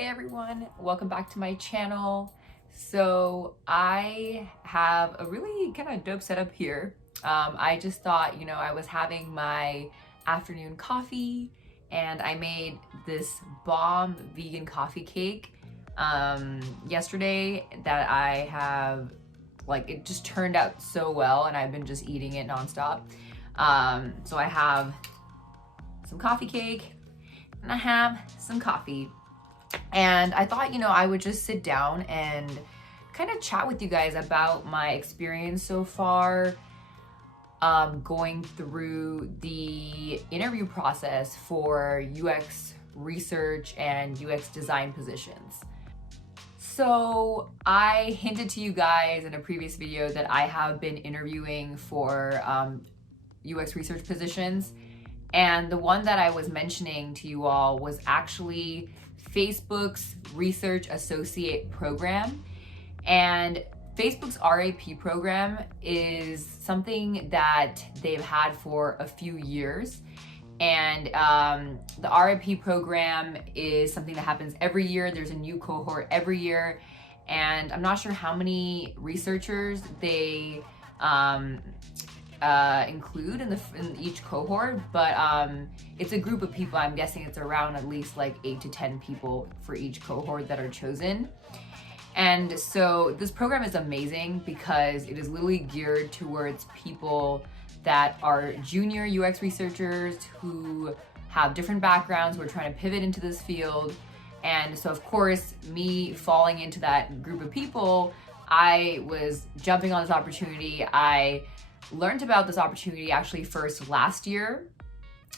Hey everyone, welcome back to my channel. So I have a really kind of dope setup here. I just thought, I was having my afternoon coffee and I made this bomb vegan coffee cake yesterday that I have, it just turned out so well and I've been just eating it nonstop. So I have some coffee cake and I have some coffee. And I thought, I would just sit down and kind of chat with you guys about my experience so far, going through the interview process for UX research and UX design positions. So I hinted to you guys in a previous video that I have been interviewing for UX research positions. And the one that I was mentioning to you all was actually Facebook's Research Associate program. And Facebook's RAP program is something that they've had for a few years. And the RAP program is something that happens every year. There's a new cohort every year. And I'm not sure how many researchers they include in each cohort, but it's a group of people. I'm guessing it's around at least like 8 to 10 people for each cohort that are chosen. And so this program is amazing because it is literally geared towards people that are junior UX researchers who have different backgrounds, who are trying to pivot into this field. And so of course, me falling into that group of people, I was jumping on this opportunity. I learned about this opportunity actually first last year.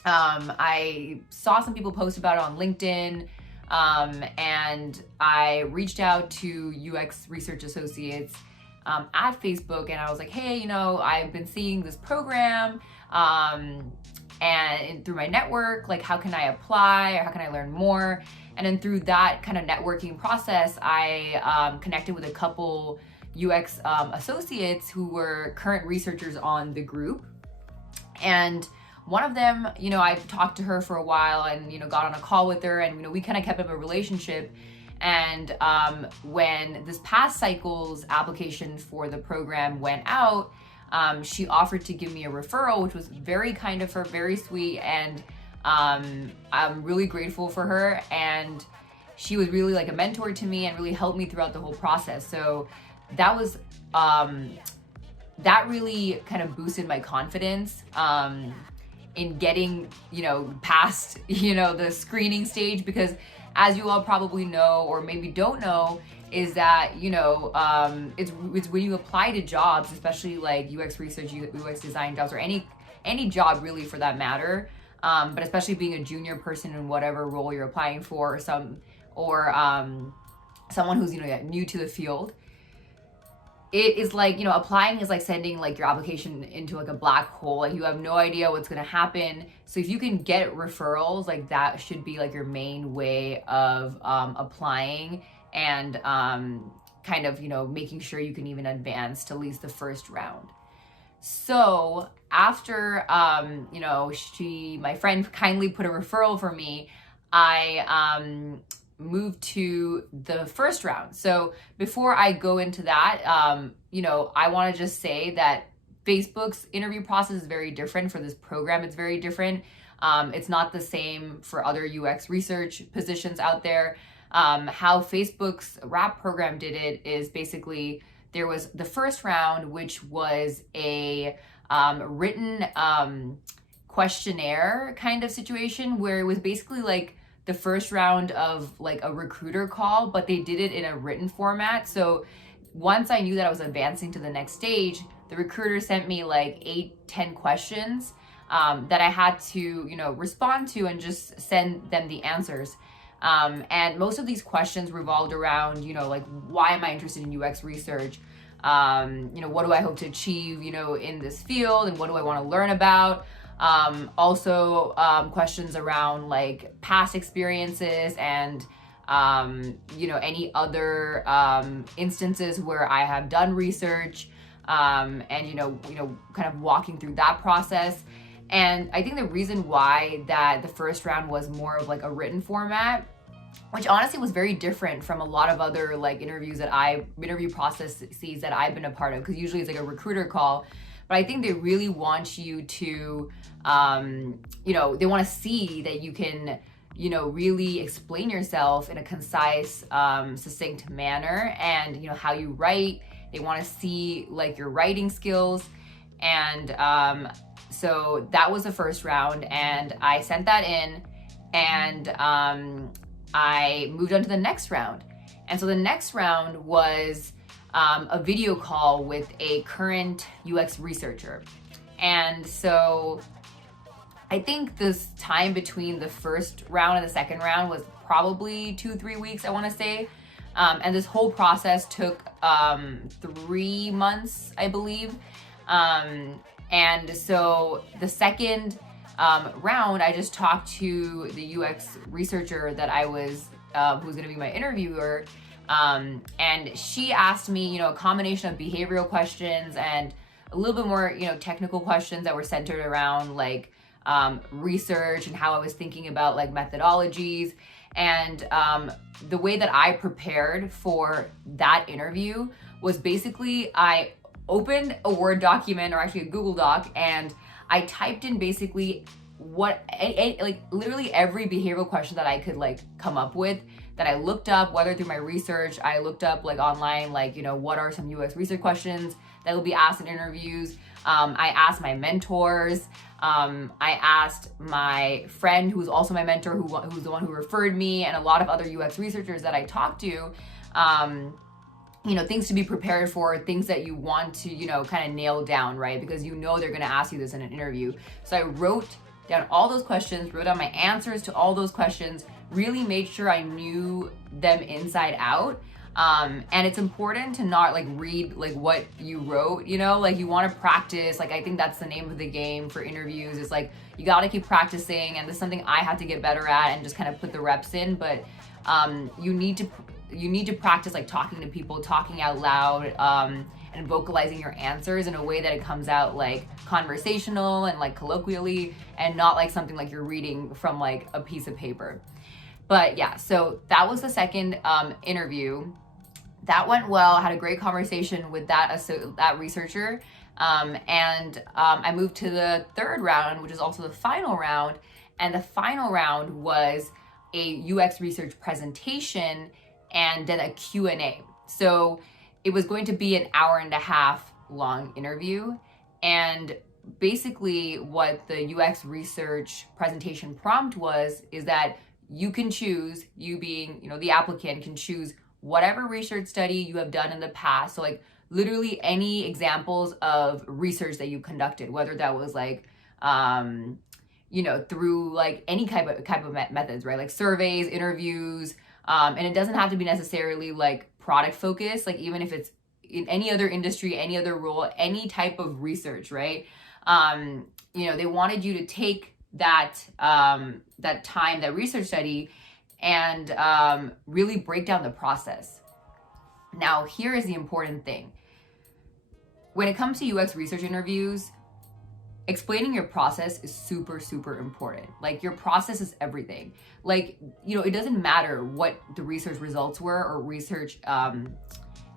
I saw some people post about it on LinkedIn, and I reached out to UX research associates at Facebook, and I was like, hey, I've been seeing this program and through my network, like how can I apply or how can I learn more? And then through that kind of networking process, I connected with a couple UX associates who were current researchers on the group. And one of them, I talked to her for a while and, got on a call with her, and, we kind of kept up a relationship. And when this past cycle's application for the program went out, she offered to give me a referral, which was very kind of her, very sweet. And I'm really grateful for her. And she was really like a mentor to me and really helped me throughout the whole process. So that was, that really kind of boosted my confidence in getting, past, the screening stage, because as you all probably know, or maybe don't know, is that, it's when you apply to jobs, especially like UX research, UX design jobs, or any job really for that matter, but especially being a junior person in whatever role you're applying for, or someone who's, new to the field. It is like, applying is like sending like your application into like a black hole. Like you have no idea what's going to happen. So if you can get referrals, like that should be like your main way of applying and kind of, making sure you can even advance to at least the first round. So after, my friend kindly put a referral for me, I moved to the first round. So before I go into that, I want to just say that Facebook's interview process is very different for this program. It's very different. It's not the same for other UX research positions out there. How Facebook's RAP program did it is basically there was the first round, which was a written questionnaire kind of situation where it was basically like the first round of like a recruiter call, but they did it in a written format. So once I knew that I was advancing to the next stage, the recruiter sent me like 8-10 questions that I had to, respond to and just send them the answers. And most of these questions revolved around, like, why am I interested in UX research? What do I hope to achieve, in this field, and what do I want to learn about? Also questions around like past experiences and any other instances where I have done research, and kind of walking through that process. And I think the reason why that the first round was more of like a written format which honestly was very different from a lot of other like interview processes that I've been a part of, because usually it's like a recruiter call. But I think they really want you to, they want to see that you can, really explain yourself in a concise, succinct manner, and, how you write. They want to see like your writing skills. And so that was the first round, and I sent that in, and I moved on to the next round. And so the next round was a video call with a current UX researcher. And so I think this time between the first round and the second round was probably 2-3 weeks, I want to say. And this whole process took 3 months, I believe. And so the second round, I just talked to the UX researcher that I was, who's going to be my interviewer. And she asked me, a combination of behavioral questions and a little bit more, technical questions that were centered around like research and how I was thinking about like methodologies. And the way that I prepared for that interview was basically I opened a Word document, or actually a Google Doc, and I typed in basically literally every behavioral question that I could like come up with, that I looked up, whether through my research, I looked up like online, like, what are some UX research questions that will be asked in interviews. I asked my mentors. I asked my friend, who's also my mentor, who's the one who referred me, and a lot of other UX researchers that I talked to, things to be prepared for, things that you want to, kind of nail down, right? Because they're going to ask you this in an interview. So I wrote down all those questions, wrote down my answers to all those questions, really made sure I knew them inside out. And it's important to not like read like what you wrote, like you want to practice. Like, I think that's the name of the game for interviews, is like, you got to keep practicing. And this is something I have to get better at and just kind of put the reps in. But you need to practice like talking to people, talking out loud, and vocalizing your answers in a way that it comes out like conversational and like colloquially, and not like something like you're reading from like a piece of paper. But yeah, so that was the second interview. That went well. I had a great conversation with that researcher. And I moved to the third round, which is also the final round. And the final round was a UX research presentation and then a Q&A. So it was going to be an 1.5-hour long interview. And basically what the UX research presentation prompt is that you can choose, you being, the applicant can choose whatever research study you have done in the past. So like literally any examples of research that you conducted, whether that was like, through like any type of methods, right? Like surveys, interviews, and it doesn't have to be necessarily like product focused, like even if it's in any other industry, any other role, any type of research, right? They wanted you to take that time, that research study, and really break down the process. Now, here is the important thing. When it comes to UX research interviews, explaining your process is super, super important. Like, your process is everything. Like, it doesn't matter what the research results were or research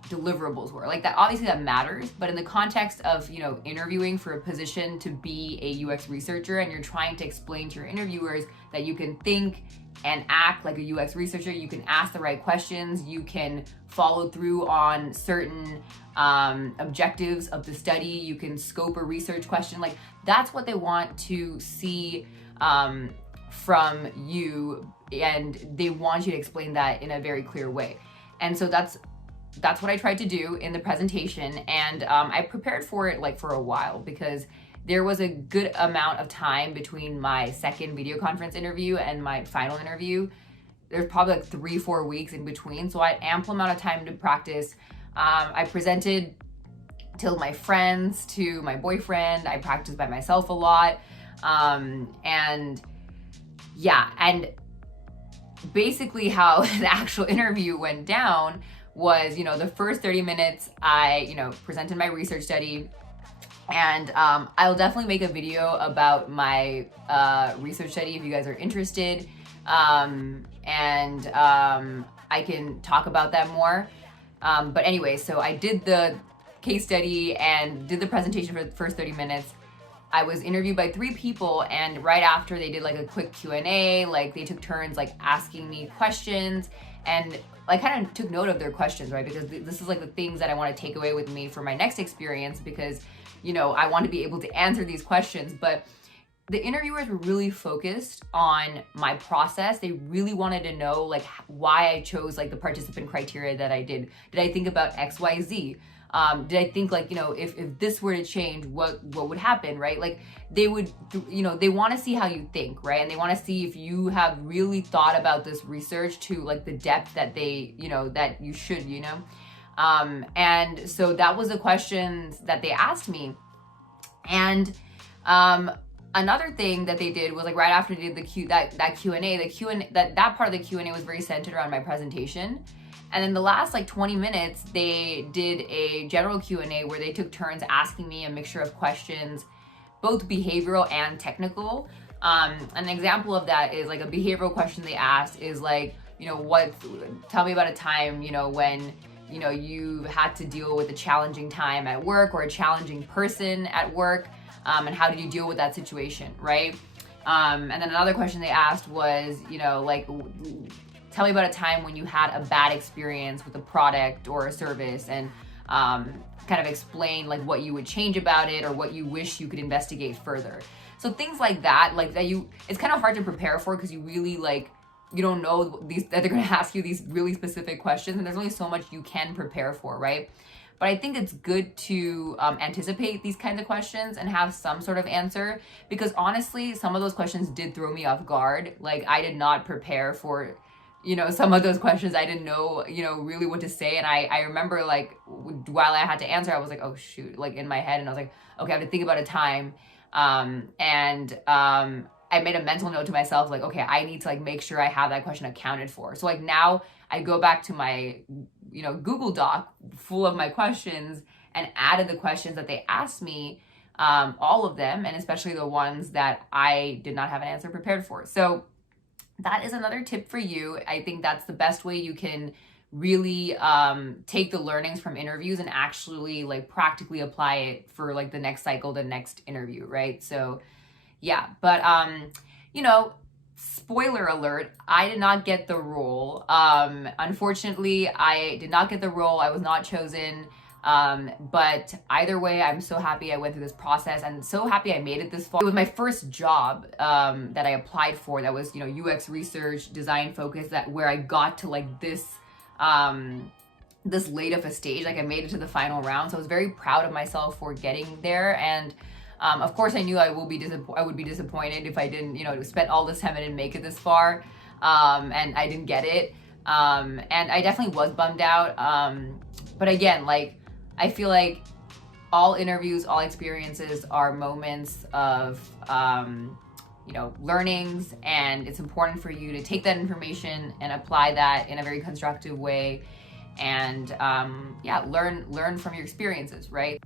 deliverables were. Like, that obviously that matters, but in the context of, interviewing for a position to be a UX researcher, and you're trying to explain to your interviewers that you can think and act like a UX researcher, you can ask the right questions, you can follow through on certain objectives of the study, you can scope a research question. Like, that's what they want to see from you, and they want you to explain that in a very clear way. And so that's what I tried to do in the presentation. And I prepared for it like for a while, because there was a good amount of time between my second video conference interview and my final interview. There's probably like 3-4 weeks in between. So I had ample amount of time to practice. I presented to my friends, to my boyfriend. I practiced by myself a lot. And basically how the actual interview went down was, the first 30 minutes, I, presented my research study, and I'll definitely make a video about my research study if you guys are interested. I can talk about that more. But anyway, so I did the case study and did the presentation for the first 30 minutes. I was interviewed by 3 people, and right after they did like a quick Q&A, like they took turns like asking me questions, and I kind of took note of their questions, right? Because this is like the things that I want to take away with me for my next experience, because, you know, I want to be able to answer these questions. But the interviewers were really focused on my process. They really wanted to know like why I chose like the participant criteria that I did. Did I think about X, Y, Z? Did I think like, you know, if this were to change, what would happen, right? Like they would, you know, they want to see how you think, right? And they want to see if you have really thought about this research to like the depth that they, you know, that you should, you know? And so that was the questions that they asked me. And, another thing that they did was like right after they did the Q&A, that part of the Q&A was very centered around my presentation. And in the last like 20 minutes, they did a general Q&A where they took turns asking me a mixture of questions, both behavioral and technical. An example of that is like a behavioral question they asked is like, you know, tell me about a time, you know, when, you know, you had to deal with a challenging time at work or a challenging person at work, and how did you deal with that situation, right? And then another question they asked was, you know, like, tell me about a time when you had a bad experience with a product or a service, and kind of explain like what you would change about it or what you wish you could investigate further. So things like that, it's kind of hard to prepare for because you really like, you don't know that they're going to ask you these really specific questions, and there's only so much you can prepare for, right? But I think it's good to anticipate these kinds of questions and have some sort of answer, because honestly, some of those questions did throw me off guard. Like I did not prepare for, you know, some of those questions. I didn't know, you know, really what to say. And I remember like while I had to answer, I was like, oh shoot, like in my head. And I was like, okay, I have to think about a time. I made a mental note to myself, like, okay, I need to like make sure I have that question accounted for. So like now I go back to my, you know, Google Doc full of my questions and added the questions that they asked me, all of them, and especially the ones that I did not have an answer prepared for. So that is another tip for you. I think that's the best way you can really take the learnings from interviews and actually like practically apply it for like the next cycle, the next interview, right? So yeah, but you know, spoiler alert, I did not get the role. Unfortunately, I did not get the role. I was not chosen. But either way, I'm so happy I went through this process and so happy I made it this far. It was my first job that I applied for that was, you know, UX research, design focus, that where I got to like this late of a stage. Like I made it to the final round. So I was very proud of myself for getting there. And of course I knew I would be disappointed if I didn't, you know, spend all this time and didn't make it this far. And I didn't get it. And I definitely was bummed out. But again, like, I feel like all interviews, all experiences are moments of, you know, learnings, and it's important for you to take that information and apply that in a very constructive way, and yeah, learn from your experiences, right?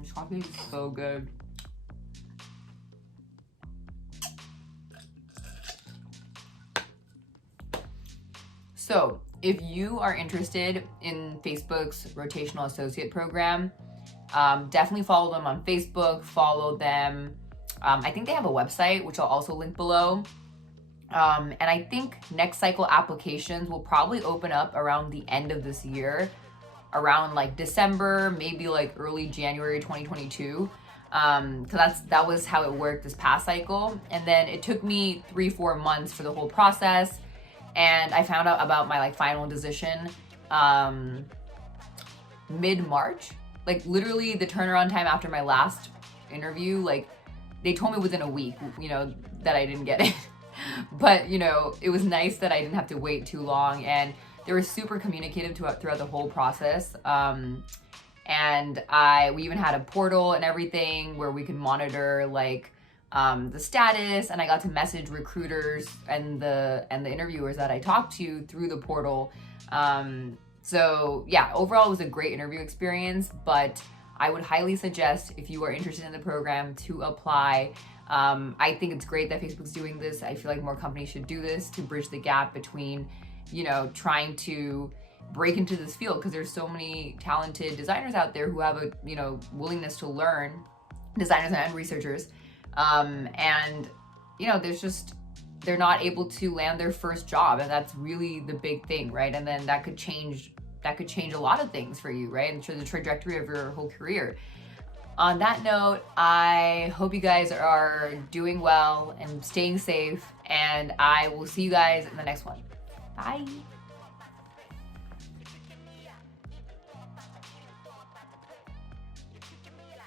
This coffee is so good. So if you are interested in Facebook's Rotational Associate Program, definitely follow them on Facebook, follow them. I think they have a website, which I'll also link below. And I think next cycle applications will probably open up around the end of this year, around like December, maybe like early January 2022. Because that was how it worked this past cycle. And then it took me 3-4 months for the whole process. And I found out about my like final decision mid-March. Like literally the turnaround time after my last interview, like they told me within a week, you know, that I didn't get it. But, you know, it was nice that I didn't have to wait too long, and they were super communicative throughout the whole process. And we even had a portal and everything where we could monitor like the status, and I got to message recruiters and the interviewers that I talked to through the portal. So yeah, overall it was a great interview experience, but I would highly suggest, if you are interested in the program, to apply. I think it's great that Facebook's doing this. I feel like more companies should do this to bridge the gap between, you know, trying to break into this field, because there's so many talented designers out there who have a, you know, willingness to learn, designers and researchers, and you know, they're not able to land their first job, and that's really the big thing, right? And then that could change a lot of things for you, right? And the trajectory of your whole career. On that note, I hope you guys are doing well and staying safe, and I will see you guys in the next one. Bye.